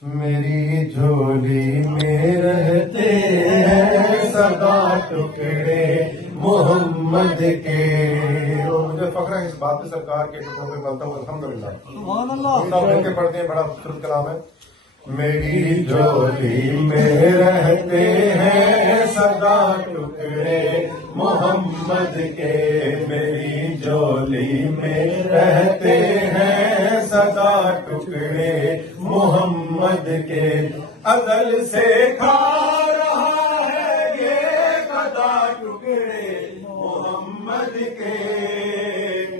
میری جھولی میں رہتے ہیں سدا ٹکڑے محمد کے. اور مجھے فخر ہے اس بات پہ سرکار کے ٹکڑوں پہ بنتا ہوں. الحمدللہ سبحان اللہ مل کے پڑھتے ہیں. بڑا خوبصورت کلام ہے. میری جھولی میں رہتے ہیں سدا ٹکڑے محمد کے. میری جھولی میں رہتے ہیں سدا ٹکڑے محمد کے. ازل سے کھا رہا ہے یہ قضا ٹکڑے محمد کے.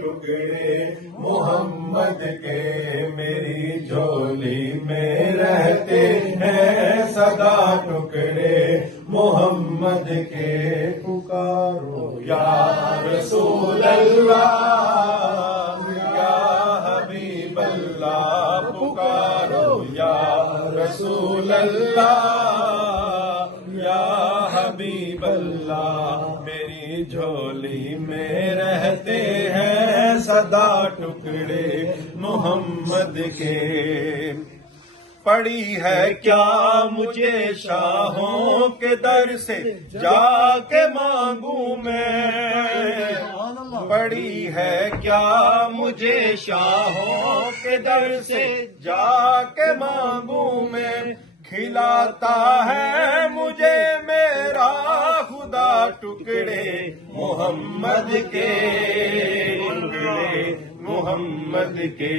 ٹکڑے محمد کے. میری جھولی میں رہتے ہیں سدا ٹکڑے محمد کے. پکارو یا رسول اللہ یا حبیب اللہ. پکارو یا رسول اللہ یا حبیب اللہ. میری جھولی میں رہتے ہیں سدا ٹکڑے محمد کے. پڑی ہے کیا مجھے شاہوں کے در سے جا کے مانگوں میں. پڑی ہے کیا مجھے شاہوں کے در سے جا کے مانگوں میں. کھلاتا ہے مجھے میرا خدا ٹکڑے محمد کے. ٹکڑے محمد کے.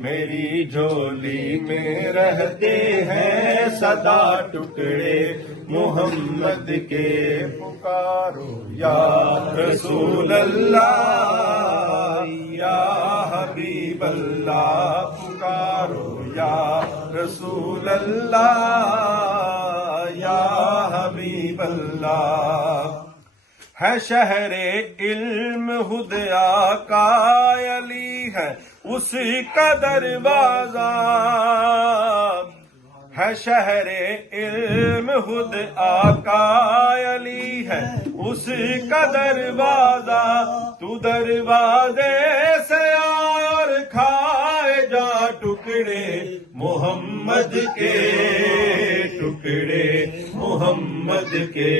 میری جھولی میں رہتے ہیں سدا ٹکڑے محمد کے. پکارو یا رسول اللہ یا حبیب اللہ. پکارو یا رسول اللہ یا حبیب اللہ. ہے شہر علم خود آقا علی ہے اس کا دروازہ. ہے شہر علم خود آقا علی ہے اس کا دروازہ. تو دروازے سے اور کھائے جا ٹکڑے محمد کے. ٹکڑے محمد کے.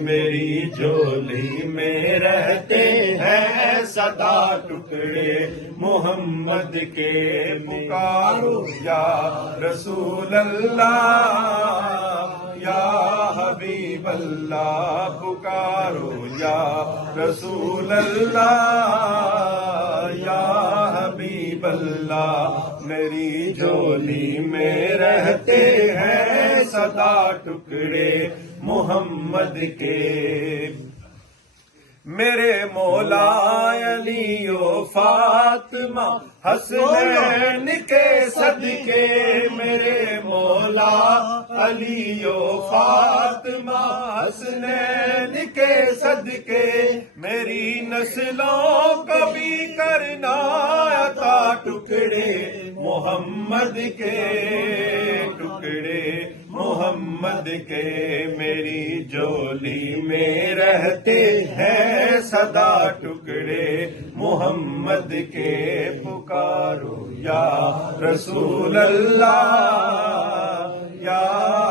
میری جھولی میں رہتے ہیں سدا ٹکڑے محمد کے. پکارو یا رسول اللہ یا حبیب اللہ. پکارو یا رسول اللہ یا حبیب اللہ. میری جھولی میں رہتے ہیں سدا ٹکڑے محمد کے. میرے مولا علی و فاطمہ حسنین کے صدقے. میرے مولا علی و فاطمہ حسنین کے صدقے. میری نسلوں کو بھی کرنا عطا ٹکڑے محمد کے. ٹکڑے محمد کے. میری جھولی میں رہتے ہیں سدا ٹکڑے محمد کے. پکارو یا رسول اللہ یا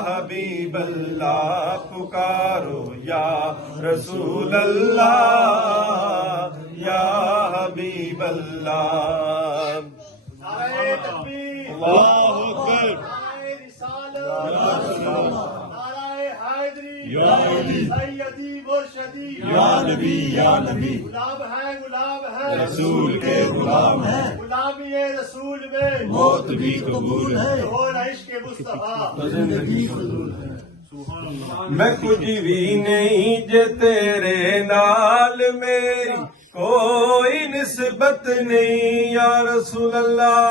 حبیب اللہ. پکارو یا رسول اللہ یا حبیب اللہ. اللہ اکبر. سیدی مرشدی یا نبی یا نبی. غلام ہے رسول کے غلام ہے. غلامی رسول میں موت بھی قبول ہے. اور عشق مصطفیٰ زندگی فضول ہے. میں کچھ بھی نہیں جو تیرے نال میری کوئی نسبت نہیں یا رسول اللہ.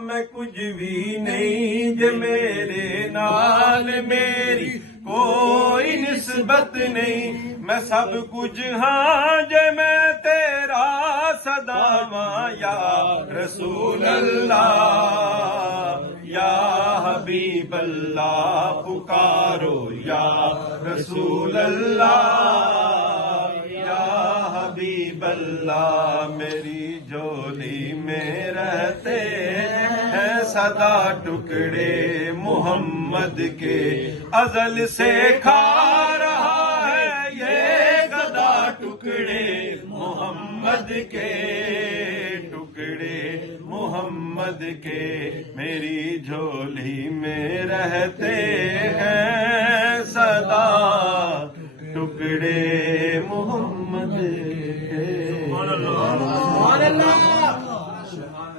میں کچھ بھی نہیں جو میرے نال میری کوئی نسبت نہیں. میں سب کچھ ہاں جو میں تیرا صدا ماں یا رسول اللہ یا حبیب اللہ پکارو یا رسول اللہ یا حبیب اللہ میری جھولی میں رہتے ہیں سدا ٹکڑے محمد کے ازل سے کھا رہا ہے یہ گدا ٹکڑے محمد کے ٹکڑے محمد کے میری جھولی میں رہتے